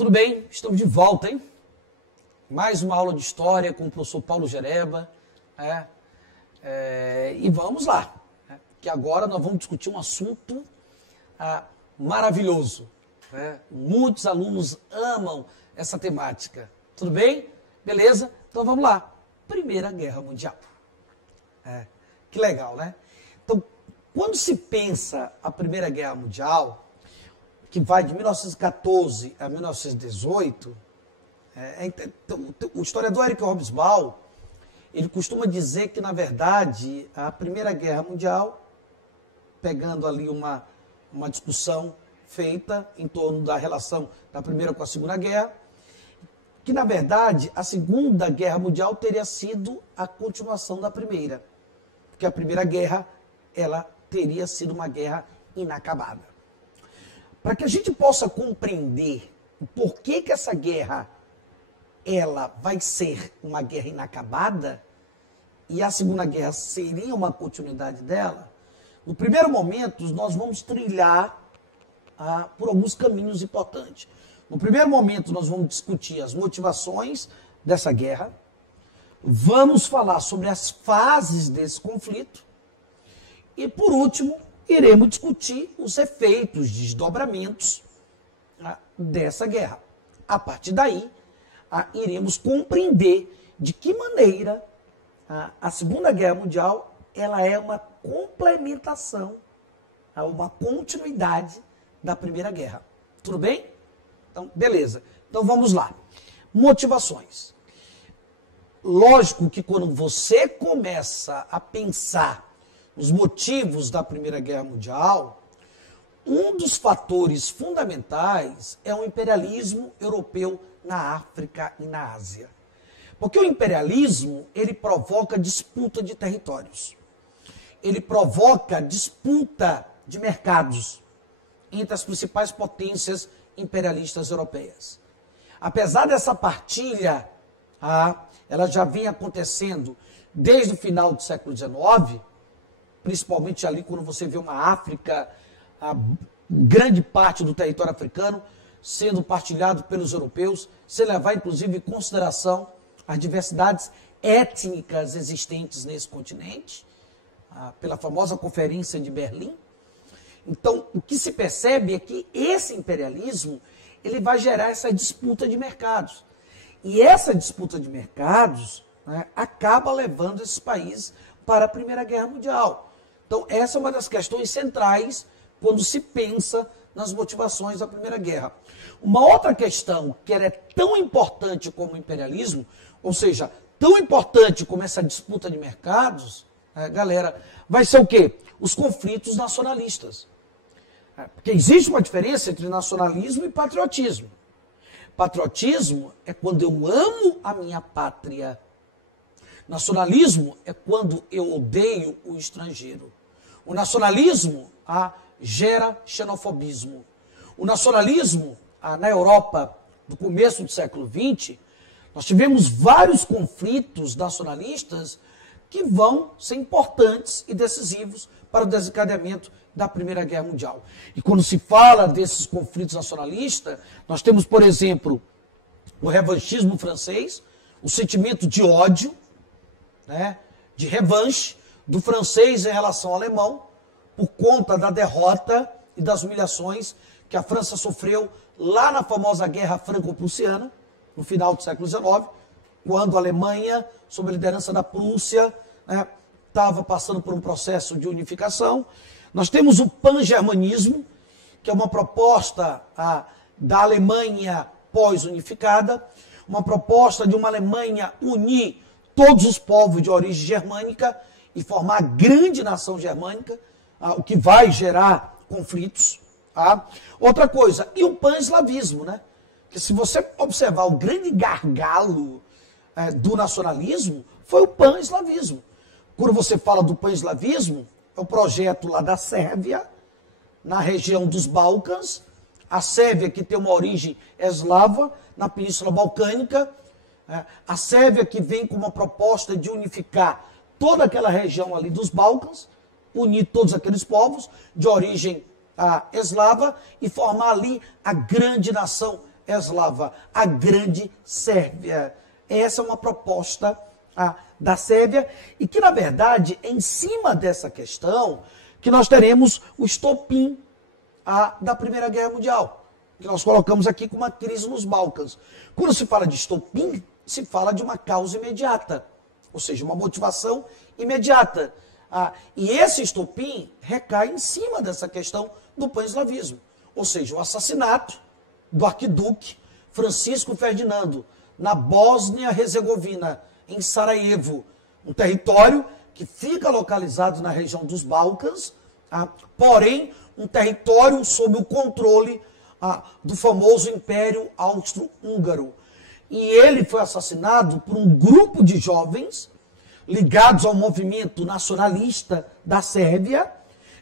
tudo bem? Estamos de volta, hein? Mais uma aula de história com o professor Paulo Gereba. E vamos lá, que agora nós vamos discutir um assunto maravilhoso. Muitos alunos amam essa temática. Tudo bem? Beleza? Então vamos lá. Primeira Guerra Mundial. Que legal, né? Então, quando se pensa a Primeira Guerra Mundial, que vai de 1914 a 1918, o historiador Eric Hobsbawm, ele costuma dizer que, na verdade, a Primeira Guerra Mundial, pegando ali uma discussão feita em torno da relação da Primeira com a Segunda Guerra, que, na verdade, a Segunda Guerra Mundial teria sido a continuação da Primeira, porque a Primeira Guerra, ela teria sido uma guerra inacabada. Para que a gente possa compreender o porquê que essa guerra ela vai ser uma guerra inacabada e a Segunda Guerra seria uma continuidade dela, no primeiro momento nós vamos trilhar por alguns caminhos importantes. No primeiro momento nós vamos discutir as motivações dessa guerra, vamos falar sobre as fases desse conflito e, por último, iremos discutir os efeitos, desdobramentos dessa guerra. A partir daí, iremos compreender de que maneira a Segunda Guerra Mundial ela é uma complementação, uma continuidade da Primeira Guerra. Tudo bem? Então, beleza. Então, vamos lá. Motivações. Lógico que quando você começa a pensar os motivos da Primeira Guerra Mundial, um dos fatores fundamentais é o imperialismo europeu na África e na Ásia. Porque o imperialismo, ele provoca disputa de territórios. Ele provoca disputa de mercados entre as principais potências imperialistas europeias. Apesar dessa partilha, ela já vem acontecendo desde o final do século XIX, principalmente ali quando você vê uma África, grande parte do território africano sendo partilhado pelos europeus, sem levar inclusive em consideração as diversidades étnicas existentes nesse continente, pela famosa Conferência de Berlim. Então, o que se percebe é que esse imperialismo ele vai gerar essa disputa de mercados. E essa disputa de mercados acaba levando esses países para a Primeira Guerra Mundial. Então, essa é uma das questões centrais quando se pensa nas motivações da Primeira Guerra. Uma outra questão que é tão importante como o imperialismo, ou seja, tão importante como essa disputa de mercados, galera, vai ser o quê? Os conflitos nacionalistas. Porque existe uma diferença entre nacionalismo e patriotismo. Patriotismo é quando eu amo a minha pátria. Nacionalismo é quando eu odeio o estrangeiro. O nacionalismo gera xenofobismo. O nacionalismo, na Europa, do começo do século XX, nós tivemos vários conflitos nacionalistas que vão ser importantes e decisivos para o desencadeamento da Primeira Guerra Mundial. E quando se fala desses conflitos nacionalistas, nós temos, por exemplo, o revanchismo francês, o sentimento de ódio, de revanche do francês em relação ao alemão, por conta da derrota e das humilhações que a França sofreu lá na famosa Guerra Franco-Prussiana, no final do século XIX, quando a Alemanha, sob a liderança da Prússia, estava passando por um processo de unificação. Nós temos o pan-germanismo, que é uma proposta da Alemanha pós-unificada, uma proposta de uma Alemanha unir todos os povos de origem germânica e formar a grande nação germânica, o que vai gerar conflitos. Outra coisa, e o pan-eslavismo, que se você observar o grande gargalo do nacionalismo, foi o pan-eslavismo. Quando você fala do pan-eslavismo, é o projeto lá da Sérvia, na região dos Balcãs, a Sérvia que tem uma origem eslava, na Península Balcânica, a Sérvia que vem com uma proposta de unificar toda aquela região ali dos Balcãs, unir todos aqueles povos de origem eslava e formar ali a grande nação eslava, a Grande Sérvia. Essa é uma proposta da Sérvia e que, na verdade, é em cima dessa questão que nós teremos o estopim da Primeira Guerra Mundial, que nós colocamos aqui como uma crise nos Balcãs. Quando se fala de estopim, se fala de uma causa imediata, ou seja, uma motivação imediata. E esse estopim recai em cima dessa questão do pan-eslavismo, ou seja, o assassinato do arquiduque Francisco Ferdinando na Bósnia-Herzegovina, em Sarajevo, um território que fica localizado na região dos Balcãs, porém um território sob o controle do famoso Império Austro-Húngaro. E ele foi assassinado por um grupo de jovens ligados ao movimento nacionalista da Sérvia.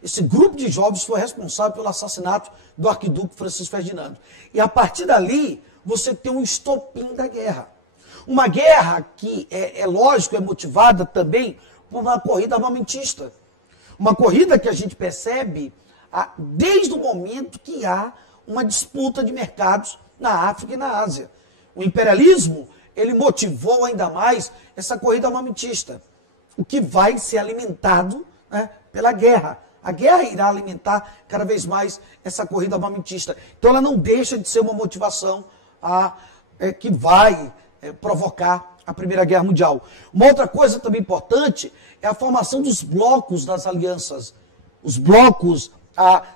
Esse grupo de jovens foi responsável pelo assassinato do arquiduque Francisco Ferdinando. E a partir dali, você tem um estopim da guerra. Uma guerra que, é lógico, é motivada também por uma corrida armamentista. Uma corrida que a gente percebe desde o momento que há uma disputa de mercados na África e na Ásia. O imperialismo, ele motivou ainda mais essa corrida armamentista, o que vai ser alimentado, né, pela guerra. A guerra irá alimentar cada vez mais essa corrida armamentista. Então ela não deixa de ser uma motivação que vai provocar a Primeira Guerra Mundial. Uma outra coisa também importante é a formação dos blocos das alianças. Os blocos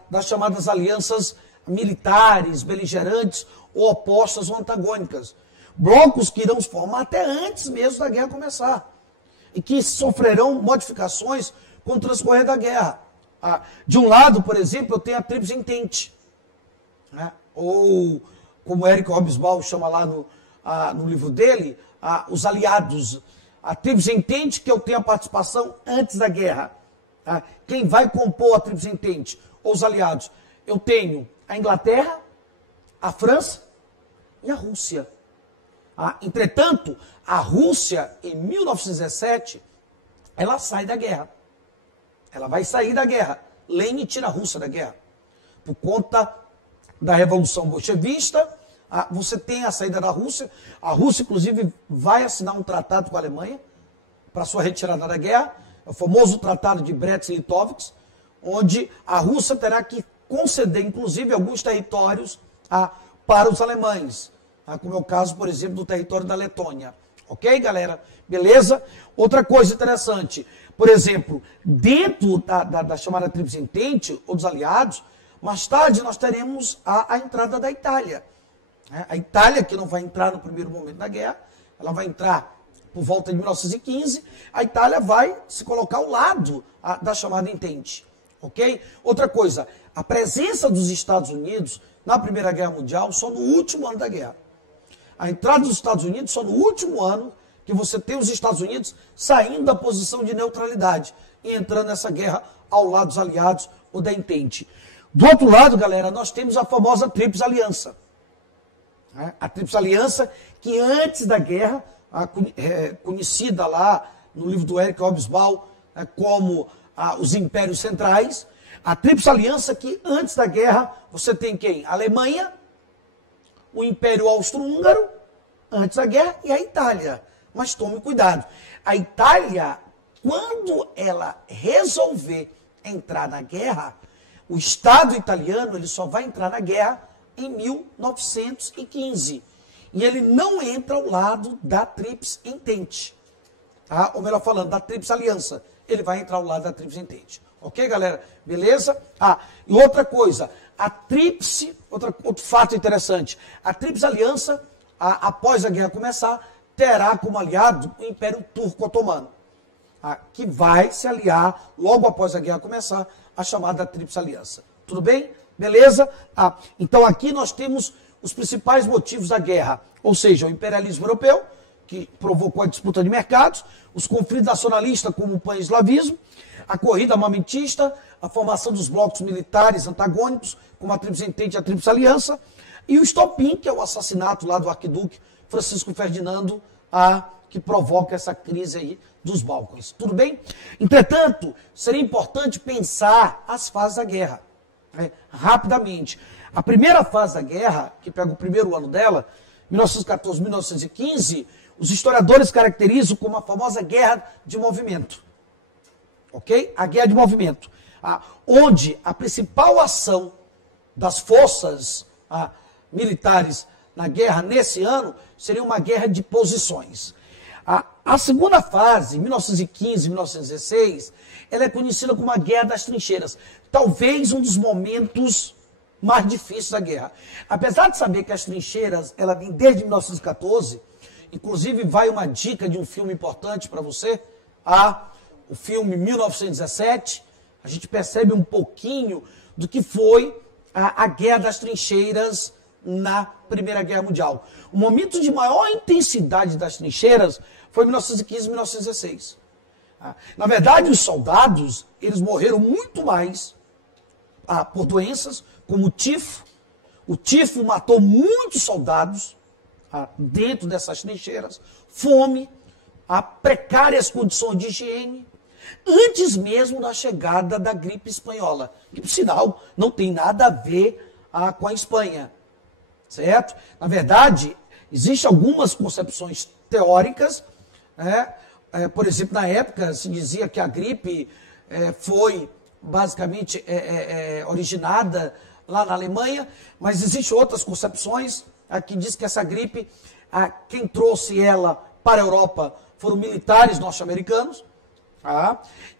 das chamadas alianças militares, beligerantes, ou opostas ou antagônicas. Blocos que irão se formar até antes mesmo da guerra começar. E que sofrerão modificações com o transcorrer da guerra. De um lado, por exemplo, eu tenho a Tríplice Entente, né? Ou, como Eric Hobsbawm chama lá no livro dele, os aliados. A Tríplice Entente, que eu tenho a participação antes da guerra. Quem vai compor a Tríplice Entente? Ou os aliados? Eu tenho a Inglaterra, a França e a Rússia. Entretanto, a Rússia, em 1917, ela sai da guerra. Ela vai sair da guerra. Lenin tira a Rússia da guerra. Por conta da Revolução Bolchevista, você tem a saída da Rússia. A Rússia, inclusive, vai assinar um tratado com a Alemanha para sua retirada da guerra. É o famoso Tratado de Brest-Litovsk, onde a Rússia terá que conceder, inclusive, alguns territórios para os alemães. Como é o caso, por exemplo, do território da Letônia. Ok, galera? Beleza? Outra coisa interessante. Por exemplo, dentro da chamada Tríplice Entente, ou dos aliados, mais tarde nós teremos a entrada da Itália. A Itália, que não vai entrar no primeiro momento da guerra, ela vai entrar por volta de 1915, a Itália vai se colocar ao lado da chamada Entente. Ok? Outra coisa, a presença dos Estados Unidos na Primeira Guerra Mundial só no último ano da guerra. A entrada dos Estados Unidos só no último ano que você tem os Estados Unidos saindo da posição de neutralidade e entrando nessa guerra ao lado dos aliados ou da Entente. Do outro lado, galera, nós temos a famosa Tríplice Aliança. A Tríplice Aliança, que antes da guerra, conhecida lá no livro do Eric Hobsbawm como os Impérios Centrais, a Tríplice Aliança que antes da guerra você tem quem? A Alemanha, o Império Austro-Húngaro, antes da guerra, e a Itália. Mas tome cuidado. A Itália, quando ela resolver entrar na guerra, o Estado italiano ele só vai entrar na guerra em 1915. E ele não entra ao lado da Tríplice Entente. Ou melhor falando, da Tríplice Aliança. Ele vai entrar ao lado da Tríplice Entente. Ok, galera? Beleza? E outra coisa, a Tríplice, outro fato interessante, a Tríplice Aliança, após a guerra começar, terá como aliado o Império Turco-Otomano, que vai se aliar, logo após a guerra começar, a chamada Tríplice Aliança. Tudo bem? Beleza? Então aqui nós temos os principais motivos da guerra, ou seja, o imperialismo europeu, que provocou a disputa de mercados, os conflitos nacionalistas como o pan-eslavismo, a corrida armamentista, a formação dos blocos militares antagônicos, como a Tríplice Entente e a Tríplice Aliança, e o estopim, que é o assassinato lá do arquiduque Francisco Ferdinando, que provoca essa crise aí dos Balcãs. Tudo bem? Entretanto, seria importante pensar as fases da guerra, rapidamente. A primeira fase da guerra, que pega o primeiro ano dela, 1914, 1915, os historiadores caracterizam como a famosa guerra de movimento. Ok? A guerra de movimento. Onde a principal ação das forças militares na guerra nesse ano seria uma guerra de posições. A segunda fase, 1915, 1916, ela é conhecida como a Guerra das Trincheiras. Talvez um dos momentos mais difíceis da guerra. Apesar de saber que as trincheiras, ela vem desde 1914, inclusive vai uma dica de um filme importante para você, o filme 1917, a gente percebe um pouquinho do que foi a Guerra das Trincheiras na Primeira Guerra Mundial. O momento de maior intensidade das trincheiras foi 1915 e 1916. Na verdade, os soldados, eles morreram muito mais por doenças, como o tifo. O tifo matou muitos soldados dentro dessas trincheiras. Fome, precárias condições de higiene, antes mesmo da chegada da gripe espanhola, que, por sinal, não tem nada a ver com a Espanha. Certo? Na verdade, existem algumas concepções teóricas. Por exemplo, na época se dizia que a gripe foi basicamente originada lá na Alemanha, mas existem outras concepções que diz que essa gripe, quem trouxe ela para a Europa foram militares norte-americanos.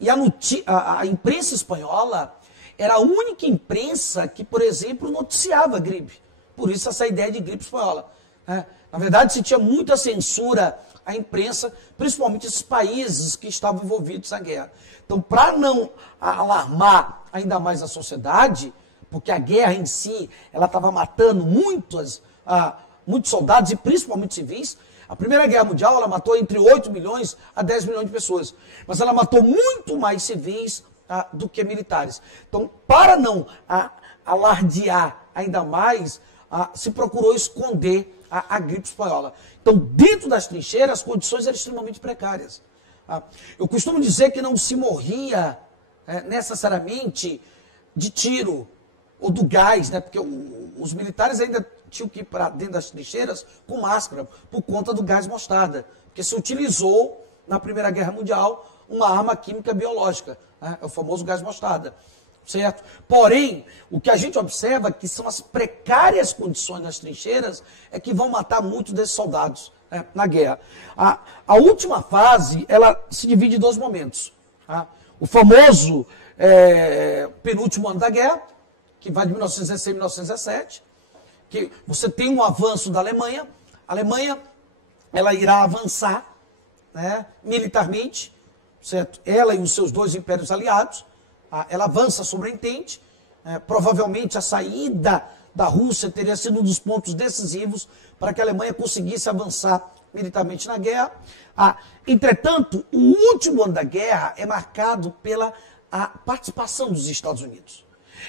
E a imprensa espanhola era a única imprensa que, por exemplo, noticiava a gripe. Por isso essa ideia de gripe espanhola. Na verdade, se tinha muita censura à imprensa, principalmente esses países que estavam envolvidos na guerra. Então, para não alarmar ainda mais a sociedade, porque a guerra em si, ela estava matando muitos soldados e principalmente civis, a Primeira Guerra Mundial, ela matou entre 8 milhões a 10 milhões de pessoas. Mas ela matou muito mais civis do que militares. Então, para não alardear ainda mais, se procurou esconder a gripe espanhola. Então, dentro das trincheiras, as condições eram extremamente precárias. Eu costumo dizer que não se morria necessariamente de tiro ou do gás, né? Porque os militares ainda tinham que ir para dentro das trincheiras com máscara, por conta do gás mostarda. Porque se utilizou, na Primeira Guerra Mundial, uma arma química biológica, é o famoso gás mostarda. Certo? Porém, o que a gente observa que são as precárias condições das trincheiras é que vão matar muitos desses soldados na guerra. A última fase, ela se divide em dois momentos. O famoso penúltimo ano da guerra, que vai de 1916 a 1917, que você tem um avanço da Alemanha. A Alemanha, ela irá avançar, né, militarmente, certo? Ela e os seus dois impérios aliados. Ela avança sobre a Entente. Provavelmente a saída da Rússia teria sido um dos pontos decisivos para que a Alemanha conseguisse avançar militarmente na guerra. Entretanto, o último ano da guerra é marcado pela participação dos Estados Unidos.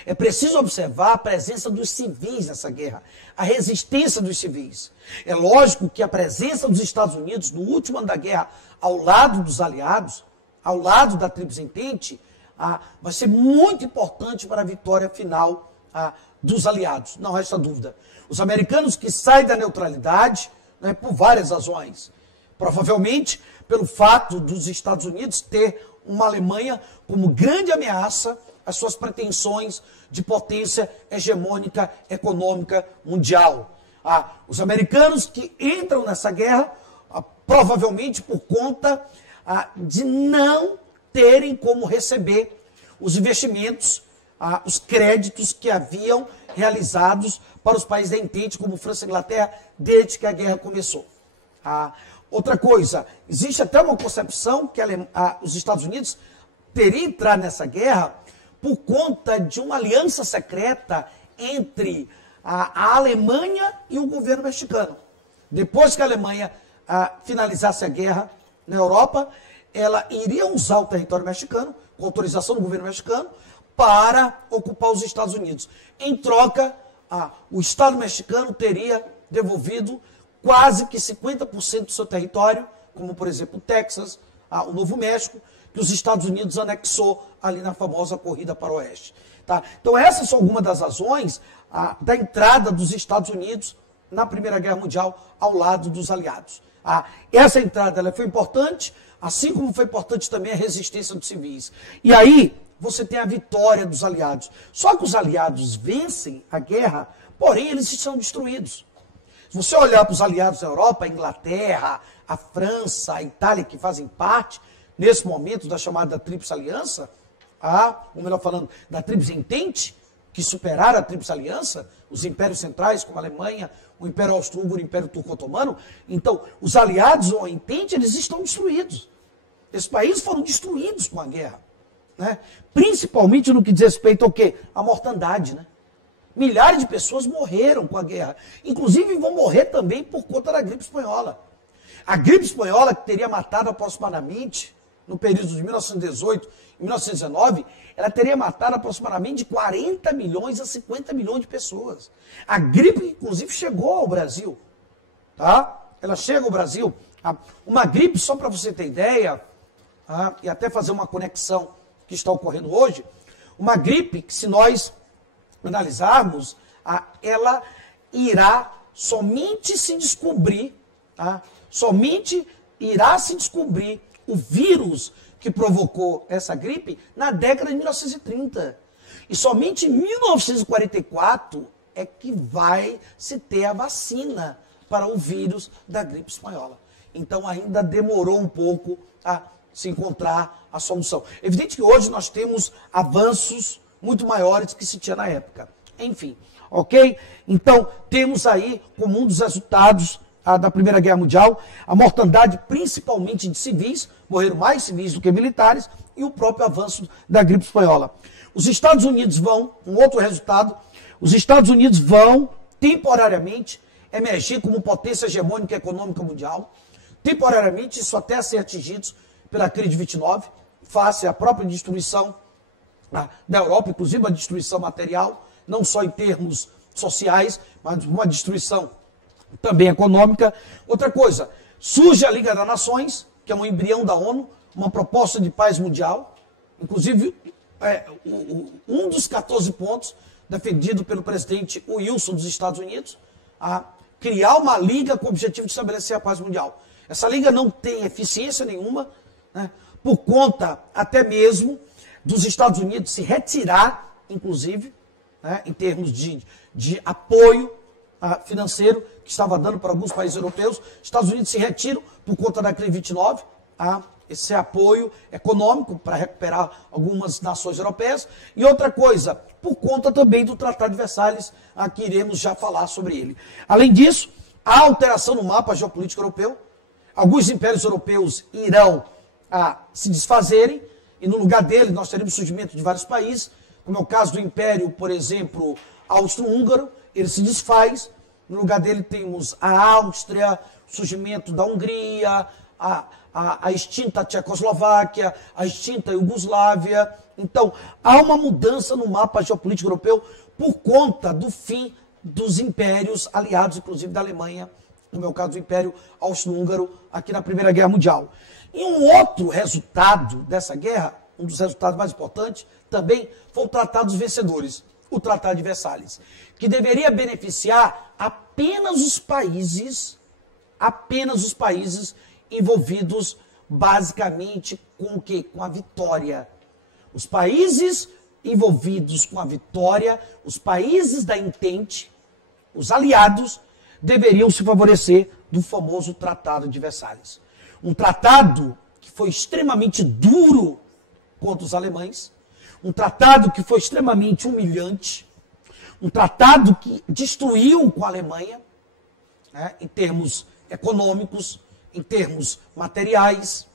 É preciso observar a presença dos civis nessa guerra, a resistência dos civis. É lógico que a presença dos Estados Unidos no último ano da guerra, ao lado dos aliados, ao lado da Tríplice Entente, vai ser muito importante para a vitória final dos aliados, não resta dúvida. Os americanos que saem da neutralidade, né, por várias razões. Provavelmente pelo fato dos Estados Unidos ter uma Alemanha como grande ameaça às suas pretensões de potência hegemônica econômica mundial. Os americanos que entram nessa guerra, provavelmente por conta de não terem como receber os investimentos, os créditos que haviam realizados para os países da Entente, como França e Inglaterra, desde que a guerra começou. Outra coisa, existe até uma concepção que os Estados Unidos teriam entrado nessa guerra por conta de uma aliança secreta entre a Alemanha e o governo mexicano. Depois que a Alemanha finalizasse a guerra na Europa, ela iria usar o território mexicano, com autorização do governo mexicano, para ocupar os Estados Unidos. Em troca, o Estado mexicano teria devolvido quase que 50% do seu território, como, por exemplo, o Texas, o Novo México, que os Estados Unidos anexou ali na famosa corrida para o oeste. Tá? Então, essas são algumas das razões da entrada dos Estados Unidos na Primeira Guerra Mundial ao lado dos aliados. Essa entrada ela foi importante, assim como foi importante também a resistência dos civis. E aí você tem a vitória dos aliados. Só que os aliados vencem a guerra, porém eles são destruídos. Se você olhar para os aliados da Europa, a Inglaterra, a França, a Itália, que fazem parte, nesse momento da chamada Tríplice Aliança, ou melhor falando, da Tríplice Entente, que superaram a Tríplice Aliança, os impérios centrais, como a Alemanha, o Império Austro-Húngaro, o Império Turco-Otomano. Então, os aliados ou a Entente, eles estão destruídos. Esses países foram destruídos com a guerra. Né? Principalmente no que diz respeito ao quê? À mortandade. Né? Milhares de pessoas morreram com a guerra. Inclusive vão morrer também por conta da gripe espanhola. A gripe espanhola, que teria matado aproximadamente, no período de 1918 e 1919, ela teria matado aproximadamente de 40 milhões a 50 milhões de pessoas. A gripe, inclusive, chegou ao Brasil. Tá? Ela chega ao Brasil. Uma gripe, só para você ter ideia, e até fazer uma conexão que está ocorrendo hoje, uma gripe que, se nós analisarmos, ela irá somente se descobrir, somente irá se descobrir o vírus que provocou essa gripe na década de 1930. E somente em 1944 é que vai se ter a vacina para o vírus da gripe espanhola. Então ainda demorou um pouco a se encontrar a solução. É evidente que hoje nós temos avanços muito maiores que se tinha na época. Enfim, ok? Então temos aí como um dos resultados da Primeira Guerra Mundial, a mortandade principalmente de civis, morreram mais civis do que militares, e o próprio avanço da gripe espanhola. Os Estados Unidos vão, um outro resultado, os Estados Unidos vão temporariamente emergir como potência hegemônica econômica mundial, temporariamente, isso até ser atingidos pela crise de 29, face à própria destruição da Europa, inclusive uma destruição material, não só em termos sociais, mas uma destruição também econômica. Outra coisa, surge a Liga das Nações, que é um embrião da ONU, uma proposta de paz mundial, inclusive um dos 14 pontos defendido pelo presidente Wilson dos Estados Unidos, a criar uma liga com o objetivo de estabelecer a paz mundial. Essa liga não tem eficiência nenhuma, né, por conta até mesmo dos Estados Unidos se retirar, inclusive, né, em termos de apoio financeiro que estava dando para alguns países europeus. Estados Unidos se retiram por conta da crise 29, esse apoio econômico para recuperar algumas nações europeias. E outra coisa, por conta também do Tratado de Versalhes, que iremos já falar sobre ele. Além disso, há alteração no mapa geopolítico europeu. Alguns impérios europeus irão se desfazerem, e no lugar dele nós teremos surgimento de vários países, como é o caso do Império, por exemplo, Austro-Húngaro, ele se desfaz. No lugar dele temos a Áustria, o surgimento da Hungria, a extinta Tchecoslováquia, a extinta Iugoslávia. Então, há uma mudança no mapa geopolítico europeu por conta do fim dos impérios aliados, inclusive da Alemanha, no meu caso do Império Austro-Húngaro, aqui na Primeira Guerra Mundial. E um outro resultado dessa guerra, um dos resultados mais importantes, também foi o Tratado dos Vencedores, o Tratado de Versalhes, que deveria beneficiar apenas os países envolvidos basicamente com o quê? Com a vitória. Os países envolvidos com a vitória, os países da Entente, os aliados, deveriam se favorecer do famoso Tratado de Versalhes. Um tratado que foi extremamente duro contra os alemães, um tratado que foi extremamente humilhante, um tratado que destruiu com a Alemanha, né, em termos econômicos, em termos materiais.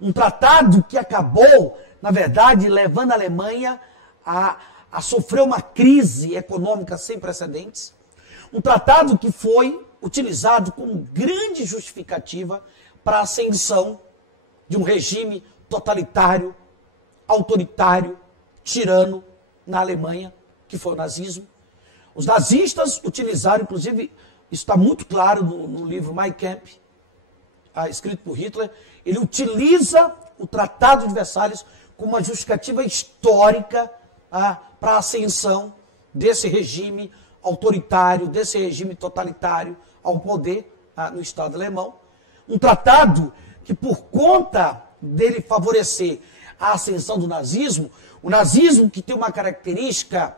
Um tratado que acabou, na verdade, levando a Alemanha a sofrer uma crise econômica sem precedentes. Um tratado que foi utilizado como grande justificativa para a ascensão de um regime totalitário, autoritário, tirano na Alemanha, que foi o nazismo. Os nazistas utilizaram, inclusive, isso está muito claro no livro Mein Kampf, escrito por Hitler, ele utiliza o Tratado de Versalhes como uma justificativa histórica para a ascensão desse regime autoritário, desse regime totalitário ao poder no Estado alemão. Um tratado que, por conta dele favorecer a ascensão do nazismo, o nazismo que tem uma característica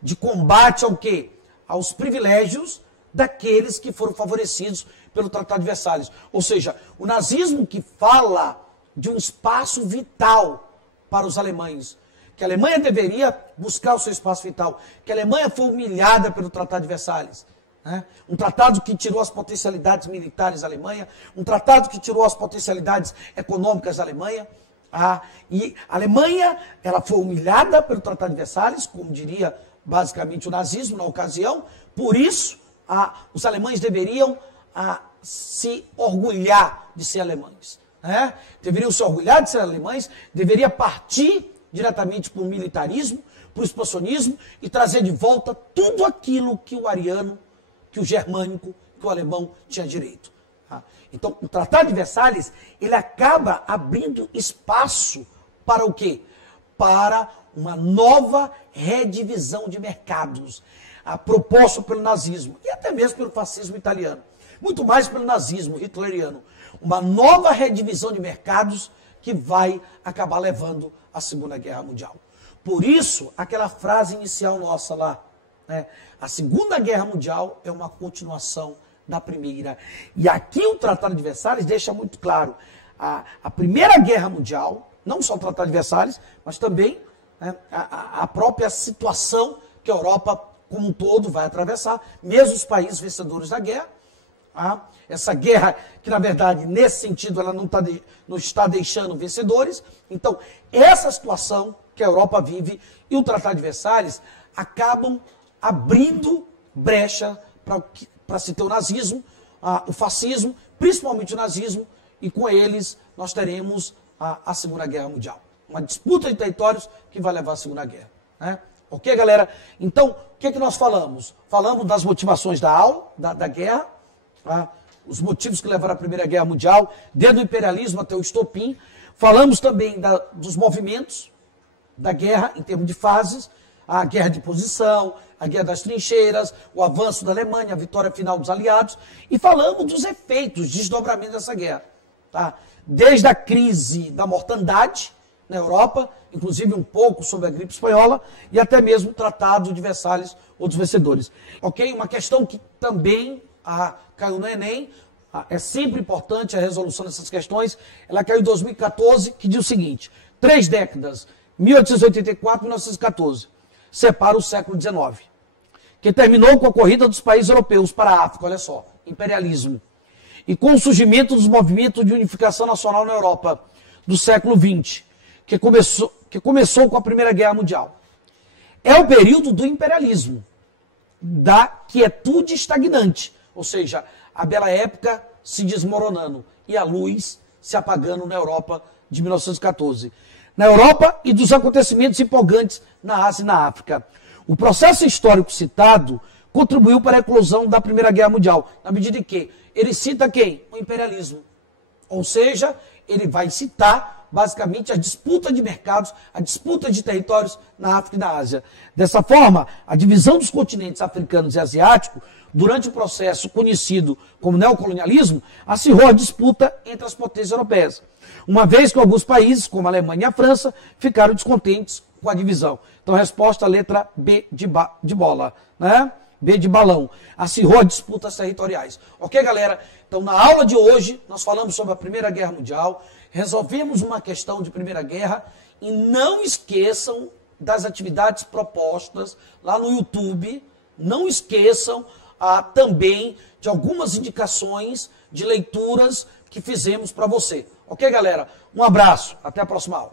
de combate ao quê? Aos privilégios daqueles que foram favorecidos pelo Tratado de Versalhes. Ou seja, o nazismo que fala de um espaço vital para os alemães, que a Alemanha deveria buscar o seu espaço vital, que a Alemanha foi humilhada pelo Tratado de Versalhes. Um tratado que tirou as potencialidades militares da Alemanha, um tratado que tirou as potencialidades econômicas da Alemanha. E a Alemanha ela foi humilhada pelo Tratado de Versalhes, como diria basicamente o nazismo na ocasião. Por isso, os alemães deveriam se orgulhar de ser alemães. Deveriam se orgulhar de ser alemães, deveria partir diretamente para o militarismo, para o expansionismo e trazer de volta tudo aquilo que o ariano, que o germânico, que o alemão tinha direito. Então, o Tratado de Versalhes, ele acaba abrindo espaço para o quê? Para uma nova redivisão de mercados, proposto pelo nazismo e até mesmo pelo fascismo italiano. Muito mais pelo nazismo hitleriano. Uma nova redivisão de mercados que vai acabar levando à Segunda Guerra Mundial. Por isso, aquela frase inicial nossa lá, a Segunda Guerra Mundial é uma continuação da Primeira. E aqui o Tratado de Versalhes deixa muito claro, a Primeira Guerra Mundial, não só o Tratado de Versalhes, mas também a própria situação que a Europa como um todo vai atravessar, mesmo os países vencedores da guerra. Essa guerra que, na verdade, nesse sentido, ela não está deixando vencedores. Então, essa situação que a Europa vive e o Tratado de Versalhes acabam abrindo brecha para se ter o nazismo, o fascismo, principalmente o nazismo, e com eles nós teremos a Segunda Guerra Mundial. Uma disputa de territórios que vai levar à Segunda Guerra. Ok, galera? Então, o que nós falamos? Falamos das motivações da guerra, os motivos que levaram à Primeira Guerra Mundial, desde o imperialismo até o estopim. Falamos também dos movimentos da guerra, em termos de fases, a guerra de posição, a guerra das trincheiras, o avanço da Alemanha, a vitória final dos aliados, e falamos dos efeitos, desdobramentos dessa guerra. Desde a crise da mortandade na Europa, inclusive um pouco sobre a gripe espanhola, e até mesmo o Tratado de Versalhes, outros vencedores. Ok? Uma questão que também caiu no Enem, é sempre importante a resolução dessas questões, ela caiu em 2014, que diz o seguinte: 3 décadas, 1884 e 1914, separa o século XIX, que terminou com a corrida dos países europeus para a África, olha só, imperialismo, e com o surgimento dos movimentos de unificação nacional na Europa do século XX, que começou com a Primeira Guerra Mundial. É o período do imperialismo, da quietude estagnante, ou seja, a bela época se desmoronando e a luz se apagando na Europa de 1914. Na Europa e dos acontecimentos empolgantes na Ásia e na África. O processo histórico citado contribuiu para a eclosão da Primeira Guerra Mundial, na medida em que ele cita quem? O imperialismo. Ou seja, ele vai citar basicamente a disputa de mercados, a disputa de territórios na África e na Ásia. Dessa forma, a divisão dos continentes africanos e asiáticos, durante o processo conhecido como neocolonialismo, acirrou a disputa entre as potências europeias, uma vez que alguns países, como a Alemanha e a França, ficaram descontentes com a divisão. Então, a resposta, a letra B de bola, B de balão. Acirrou as disputas territoriais. Ok, galera? Então, na aula de hoje, nós falamos sobre a Primeira Guerra Mundial, resolvemos uma questão de Primeira Guerra, e não esqueçam das atividades propostas lá no YouTube, não esqueçam também de algumas indicações de leituras que fizemos para você. Ok, galera? Um abraço, até a próxima aula.